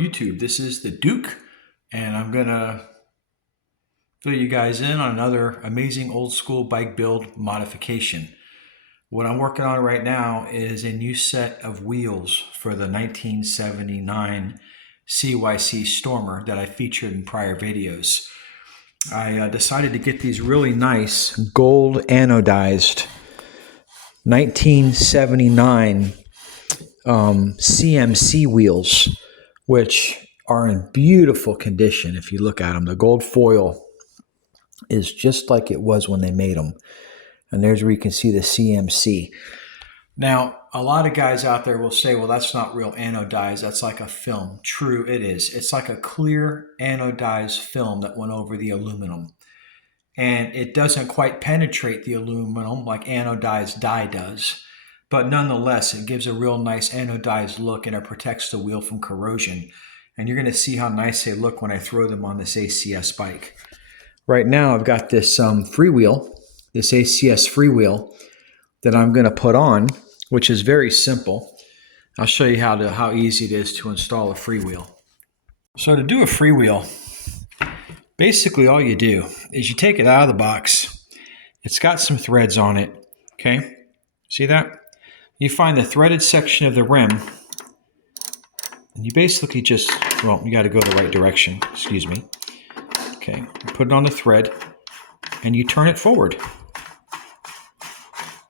YouTube. This is the Duke, and I'm gonna fill you guys in on another amazing old school bike build modification. What I'm working on right now is a new set of wheels for the 1979 CYC Stormer that I featured in prior videos. I decided to get these really nice gold anodized 1979 CMC wheels, which are in beautiful condition. If you look at them, the gold foil is just like it was when they made them. And there's where you can see the CMC. Now, a lot of guys out there will say, well, that's not real anodized. That's like a film. True, it is. It's like a clear anodized film that went over the aluminum. And it doesn't quite penetrate the aluminum like anodized dye does. But nonetheless, it gives a real nice anodized look, and it protects the wheel from corrosion. And you're going to see how nice they look when I throw them on this ACS bike. Right now, I've got this Freewheel, this ACS Freewheel that I'm going to put on, which is very simple. I'll show you how easy it is to install a Freewheel. So to do a Freewheel, basically all you do is you take it out of the box. It's got some threads on it, okay? See that? You find the threaded section of the rim, and you basically just, well, you got to go the right direction, excuse me. Okay, you put it on the thread, and you turn it forward.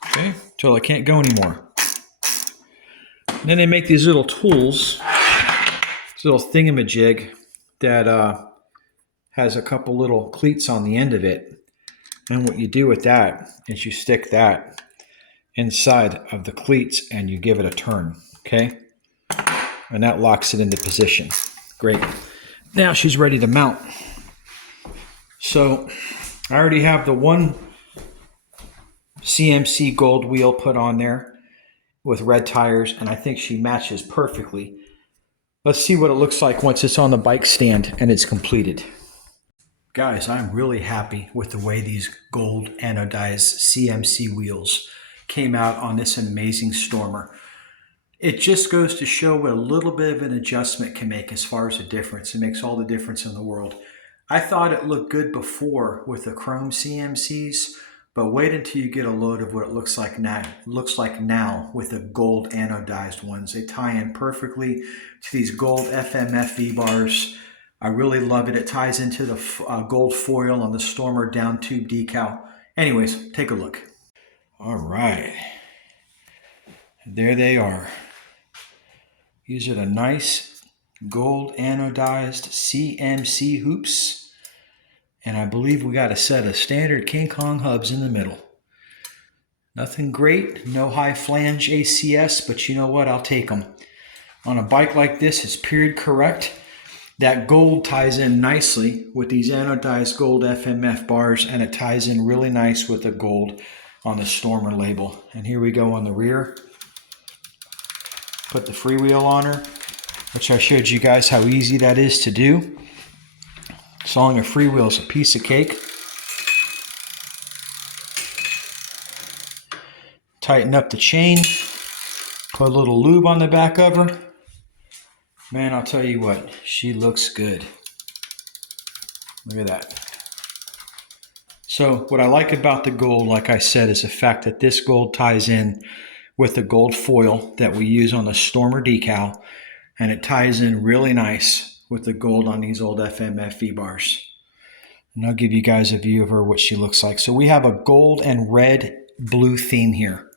Okay, until it can't go anymore. And then they make these little tools, this little thingamajig that has a couple little cleats on the end of it. And what you do with that is you stick that inside of the cleats and you give it a turn, okay? And that locks it into position. Great. Now she's ready to mount. So I already have the one CMC gold wheel put on there with red tires, and I think she matches perfectly. Let's see what it looks like once it's on the bike stand and it's completed. Guys, I'm really happy with the way these gold anodized CMC wheels came out on this amazing Stormer. It just goes to show what a little bit of an adjustment can make as far as a difference. It makes all the difference in the world. I thought it looked good before with the chrome CMCs, but wait until you get a load of what it looks like now with the gold anodized ones. They tie in perfectly to these gold FMF V-bars. I really love it. It ties into the gold foil on the Stormer down tube decal. Anyways, take a look. All right, there they are. These are the nice gold anodized CMC hoops. And I believe we got a set of standard King Kong hubs in the middle. Nothing great, no high flange ACS, but you know what, I'll take them. On a bike like this, it's period correct. That gold ties in nicely with these anodized gold FMF bars, and it ties in really nice with the gold on the Stormer label. And here we go on the rear. Put the Freewheel on her, which I showed you guys how easy that is to do. Installing a Freewheel is a piece of cake. Tighten up the chain. Put a little lube on the back of her. Man, I'll tell you what, she looks good. Look at that. So what I like about the gold, like I said, is the fact that this gold ties in with the gold foil that we use on the Stormer decal, and it ties in really nice with the gold on these old FMF V-bars. And I'll give you guys a view of her, what she looks like. So we have a gold and red blue theme here.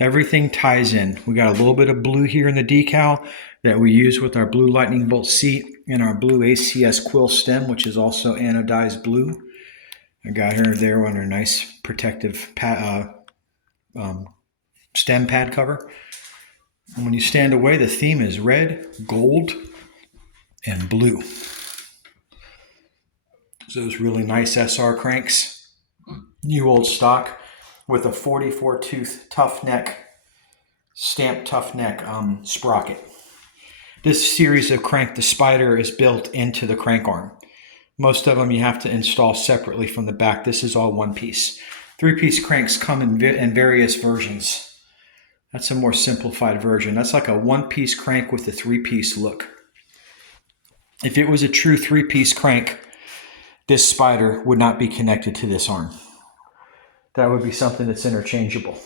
Everything ties in. We got a little bit of blue here in the decal that we use with our blue lightning bolt seat and our blue ACS quill stem, which is also anodized blue. I got her there on her nice protective stem pad cover. And when you stand away, the theme is red, gold, and blue. So those really nice SR cranks, new old stock with a 44 tooth tough neck, stamped tough neck sprocket. This series of crank, the Spider, is built into the crank arm. Most of them you have to install separately from the back. This is all one piece. 3-piece cranks come in various versions. That's a more simplified version. That's like a 1-piece crank with a 3-piece look. If it was a true 3-piece crank, this spider would not be connected to this arm. That would be something that's interchangeable.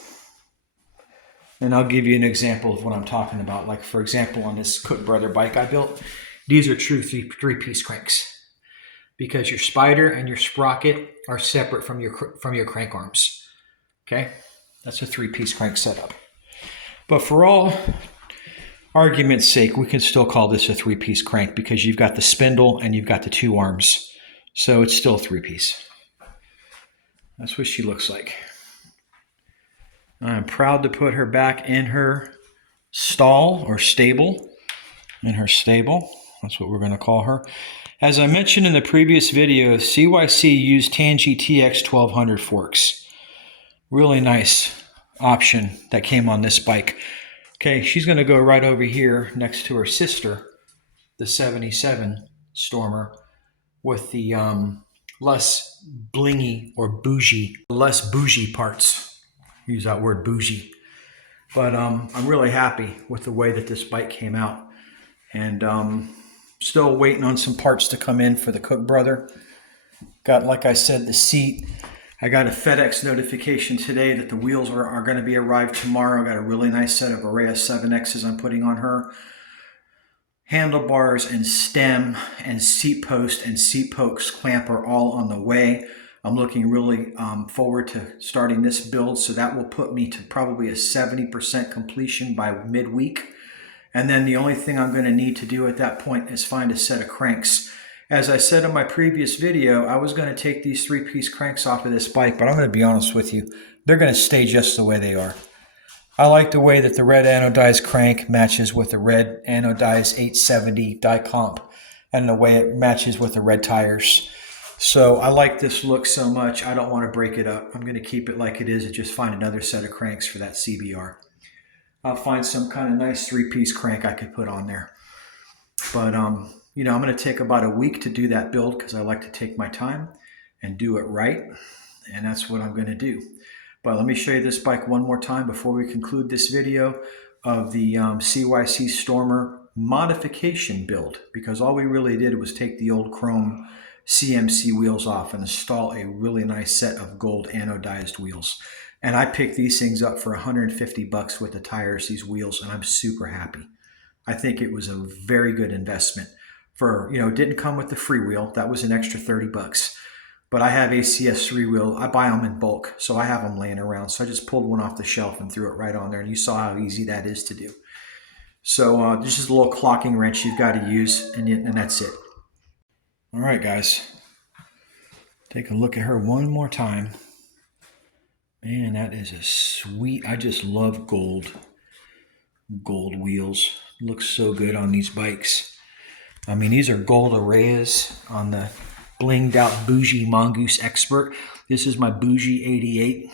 And I'll give you an example of what I'm talking about. Like, for example, on this Cook Brother bike I built, these are true 3-piece cranks because your spider and your sprocket are separate from your crank arms. Okay? That's a 3-piece crank setup. But for all argument's sake, we can still call this a 3-piece crank because you've got the spindle and you've got the 2 arms. So it's still 3-piece. That's what she looks like. I'm proud to put her back in her stall or stable. In her stable. That's what we're going to call her. As I mentioned in the previous video, CYC used Tangy TX 1200 forks. Really nice option that came on this bike. Okay, she's going to go right over here next to her sister, the 77 Stormer, with the less blingy or less bougie parts. Use that word bougie. But I'm really happy with the way that this bike came out. And still waiting on some parts to come in for the Cook Brother. Got, like I said, the seat. I got a FedEx notification today that the wheels are going to be arrived tomorrow. I got a really nice set of Araya 7Xs I'm putting on her. Handlebars and stem and seat post and seat post clamp are all on the way. I'm looking really forward to starting this build, so that will put me to probably a 70% completion by midweek. And then the only thing I'm going to need to do at that point is find a set of cranks. As I said in my previous video, I was going to take these 3-piece cranks off of this bike, but I'm going to be honest with you, they're going to stay just the way they are. I like the way that the red anodized crank matches with the red anodized 870 die comp and the way it matches with the red tires. So I like this look so much, I don't want to break it up. I'm going to keep it like it is and just find another set of cranks for that CBR. I'll find some kind of nice 3-piece crank I could put on there. But, you know, I'm going to take about a week to do that build because I like to take my time and do it right. And that's what I'm going to do. But let me show you this bike one more time before we conclude this video of the CYC Stormer modification build. Because all we really did was take the old chrome CMC wheels off and install a really nice set of gold anodized wheels. And I picked these things up for $150 with the tires, these wheels, and I'm super happy. I think it was a very good investment. For, you know, it didn't come with the Freewheel. That was an extra $30. But I have ACS Freewheel. I buy them in bulk, so I have them laying around. So I just pulled one off the shelf and threw it right on there, and you saw how easy that is to do. So this is a little clocking wrench you've got to use, and that's it. All right, guys. Take a look at her one more time. Man, that is a sweet, I just love gold wheels. Looks so good on these bikes. I mean, these are gold Arayas on the blinged out bougie Mongoose Expert. This is my bougie 88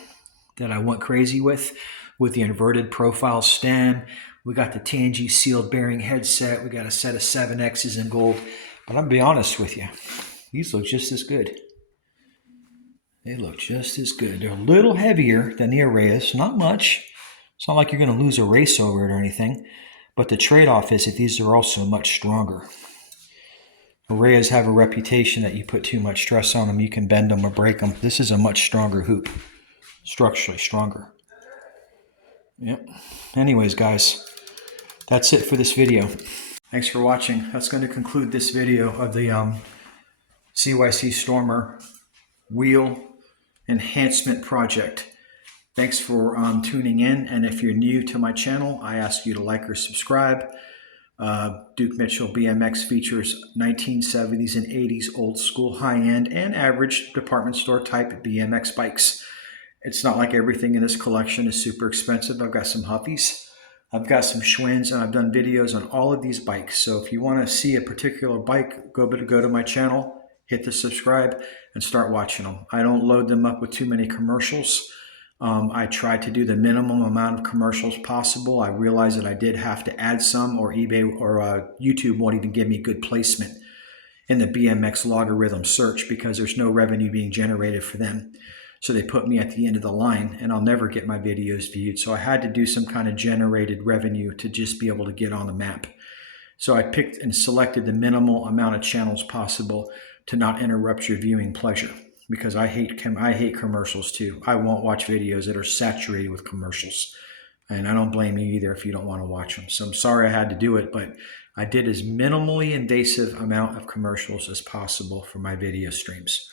that I went crazy with the inverted profile stem. We got the Tangy sealed bearing headset. We got a set of 7Xs in gold. But I'm gonna be honest with you, these look just as good. They look just as good. They're a little heavier than the Arayas, not much. It's not like you're going to lose a race over it or anything. But the trade-off is that these are also much stronger. Arayas have a reputation that you put too much stress on them, you can bend them or break them. This is a much stronger hoop. Structurally stronger. Yep. Anyways, guys, that's it for this video. Thanks for watching. That's going to conclude this video of the CYC Stormer wheel enhancement project. Thanks for tuning in, and if you're new to my channel, I ask you to like or subscribe. Duke Mitchell BMX features 1970s and 80s old school high-end and average department store type BMX bikes. It's not like everything in this collection is super expensive. I've got some Huffies, I've got some Schwinn's, and I've done videos on all of these bikes. So if you want to see a particular bike, go to my channel, hit the subscribe, and start watching them. I don't load them up with too many commercials. I try to do the minimum amount of commercials possible. I realized that I did have to add some, or eBay or YouTube won't even give me good placement in the BMX logarithm search because there's no revenue being generated for them. So they put me at the end of the line, and I'll never get my videos viewed. So I had to do some kind of generated revenue to just be able to get on the map. So I picked and selected the minimal amount of channels possible to not interrupt your viewing pleasure, because I hate commercials too. I won't watch videos that are saturated with commercials. And I don't blame you either if you don't want to watch them. So I'm sorry I had to do it, but I did as minimally invasive amount of commercials as possible for my video streams.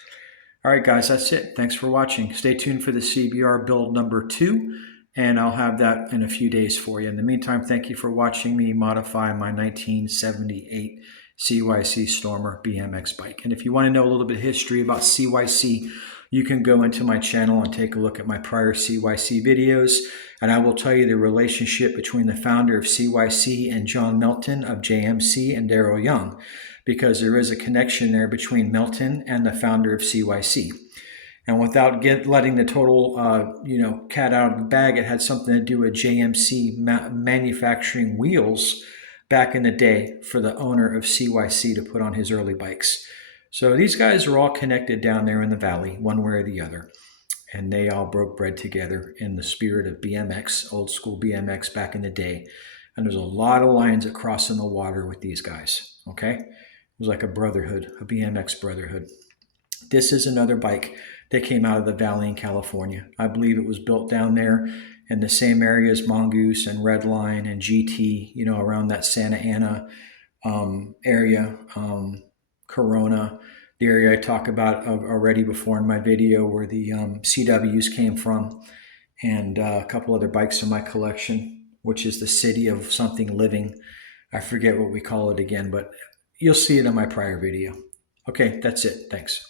All right, guys, that's it. Thanks for watching. Stay tuned for the CBR build number 2, and I'll have that in a few days for you. In the meantime, thank you for watching me modify my 1978 CYC Stormer BMX bike. And if you want to know a little bit of history about CYC, you can go into my channel and take a look at my prior CYC videos, and I will tell you the relationship between the founder of CYC and John Melton of JMC and Daryl Young, because there is a connection there between Melton and the founder of CYC. And without letting the total cat out of the bag, it had something to do with JMC manufacturing wheels back in the day for the owner of CYC to put on his early bikes. So these guys are all connected down there in the valley, one way or the other. And they all broke bread together in the spirit of BMX, old school BMX back in the day. And there's a lot of lines that cross in the water with these guys, okay? It was like a brotherhood, a BMX brotherhood. This is another bike that came out of the valley in California. I believe it was built down there in the same area as Mongoose and Redline and GT, around that Santa Ana area, Corona, the area I talk about already before in my video where the CWs came from, and a couple other bikes in my collection, which is the city of something living. I forget what we call it again, but you'll see it in my prior video. Okay, that's it. Thanks.